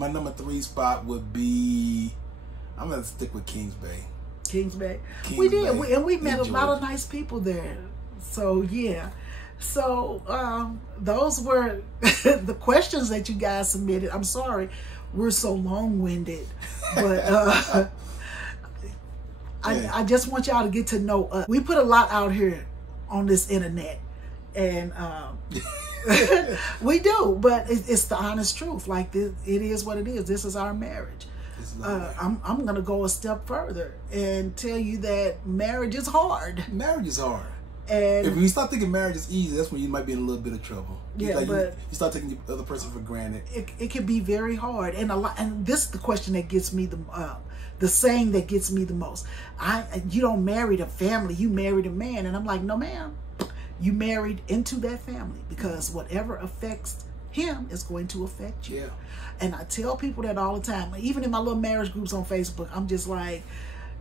spot would be, I'm going to stick with Kings Bay. Kings Bay. We did. We met a lot of nice people there. So, yeah. So, those were the questions that you guys submitted. I'm sorry we're so long-winded, but I just want y'all to get to know us. We put a lot out here on this internet, and we do, but it's the honest truth. Like, this, it is what it is. This is our marriage. I'm going to go a step further and tell you that marriage is hard. Marriage is hard. And if you start thinking marriage is easy, that's when you might be in a little bit of trouble. Yeah, like but you start taking the other person for granted. It can be very hard, and and this is the question that gets me the saying that gets me the most. You don't marry a family, you married a man, and I'm like, no, ma'am, you married into that family because whatever affects him is going to affect you. Yeah. And I tell people that all the time, even in my little marriage groups on Facebook. I'm just like,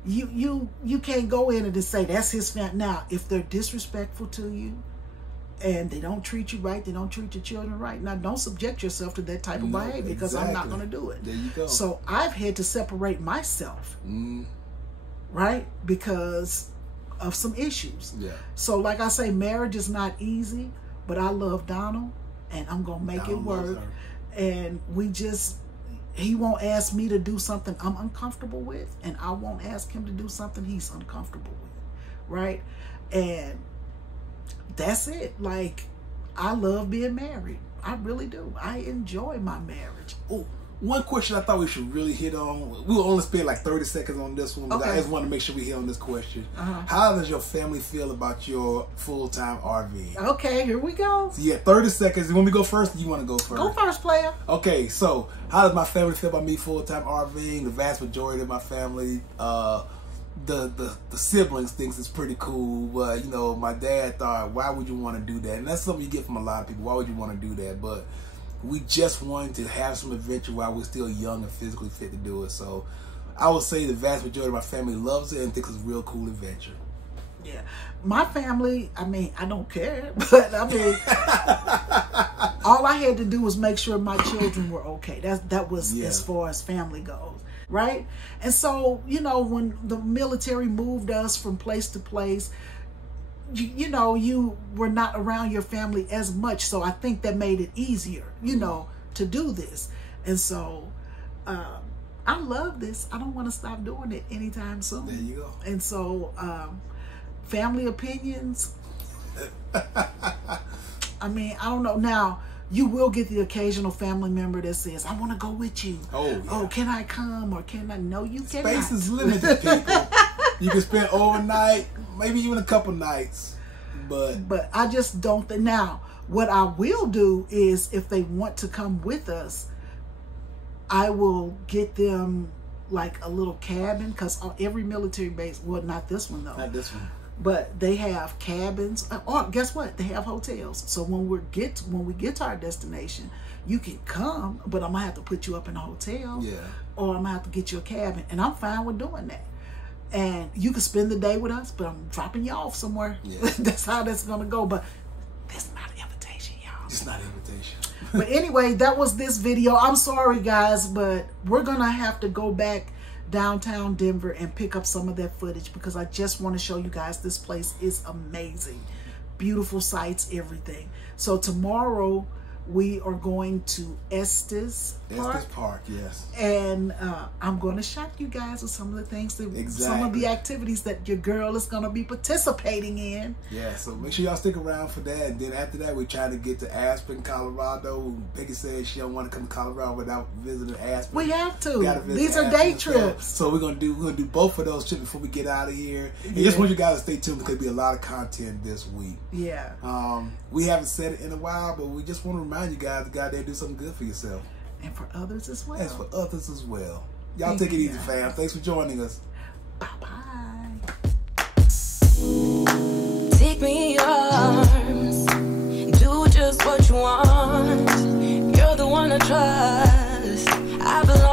you can't go in and just say that's his family. Now, if they're disrespectful to you and they don't treat you right, they don't treat your children right, now don't subject yourself to that type of behavior because I'm not going to do it. There you go. So I've had to separate myself, right, because of some issues. Yeah. So like I say, marriage is not easy, but I love Donald and I'm going to make it work. And he won't ask me to do something I'm uncomfortable with, and I won't ask him to do something he's uncomfortable with, right? And that's it. Like, I love being married. I really do. I enjoy my marriage. Oh, one question I thought we should really hit on. We'll only spend like 30 seconds on this one, but I just want to make sure we hit on this question. How does your family feel about your full-time RV? Okay, here we go. So you have 30 seconds. You want me to go first, or you want to go first? Go first, player. Okay, so how does my family feel about me full-time RVing? The vast majority of my family, the siblings thinks it's pretty cool, but you know, my dad thought, why would you want to do that? And that's something you get from a lot of people. Why would you want to do that? But we just wanted to have some adventure while we're still young and physically fit to do it. So I would say the vast majority of my family loves it and thinks it's a real cool adventure. Yeah. My family, I mean, I don't care, but I mean, all I had to do was make sure my children were okay. That was as far as family goes, right? And so, you know, when the military moved us from place to place, you know, you were not around your family as much. So I think that made it easier, you know, to do this. And so I love this. I don't want to stop doing it anytime soon. There you go. And so family opinions, I mean, I don't know. Now, you will get the occasional family member that says, I want to go with you. Oh, yeah. Oh, can I come or can I? No, you cannot. Space is limited, people. You can spend overnight, maybe even a couple nights. But I just don't think. Now, what I will do is if they want to come with us, I will get them like a little cabin, because every military base, well, not this one though. Not this one. But they have cabins, or guess what? They have hotels. So when we get to our destination, you can come, but I'm gonna have to put you up in a hotel, or I'm gonna have to get you a cabin, and I'm fine with doing that. And you can spend the day with us, but I'm dropping you off somewhere. Yeah. That's how that's gonna go. But that's not an invitation, y'all. It's not an invitation. But anyway, that was this video. I'm sorry, guys, but we're gonna have to go back downtown Denver and pick up some of that footage because I just want to show you guys this place is amazing. Beautiful sights, everything. So tomorrow we are going to Estes Park, yes. And I'm going to shock you guys with some of the things, some of the activities that your girl is going to be participating in. Yeah, so make sure y'all stick around for that. And then after that, we're trying to get to Aspen, Colorado. Peggy said she don't want to come to Colorado without visiting Aspen. We have to. These are day trips. So we're gonna do both of those trips before we get out of here. And just want you guys to stay tuned because there'll be a lot of content this week. Yeah. We haven't said it in a while, but we just want to remind you guys to go out there and do something good for yourself. And for others as well. And for others as well. Y'all take it easy, fam. Thanks for joining us. Bye-bye. Take me in your arms. Do just what you want. You're the one I trust. I belong.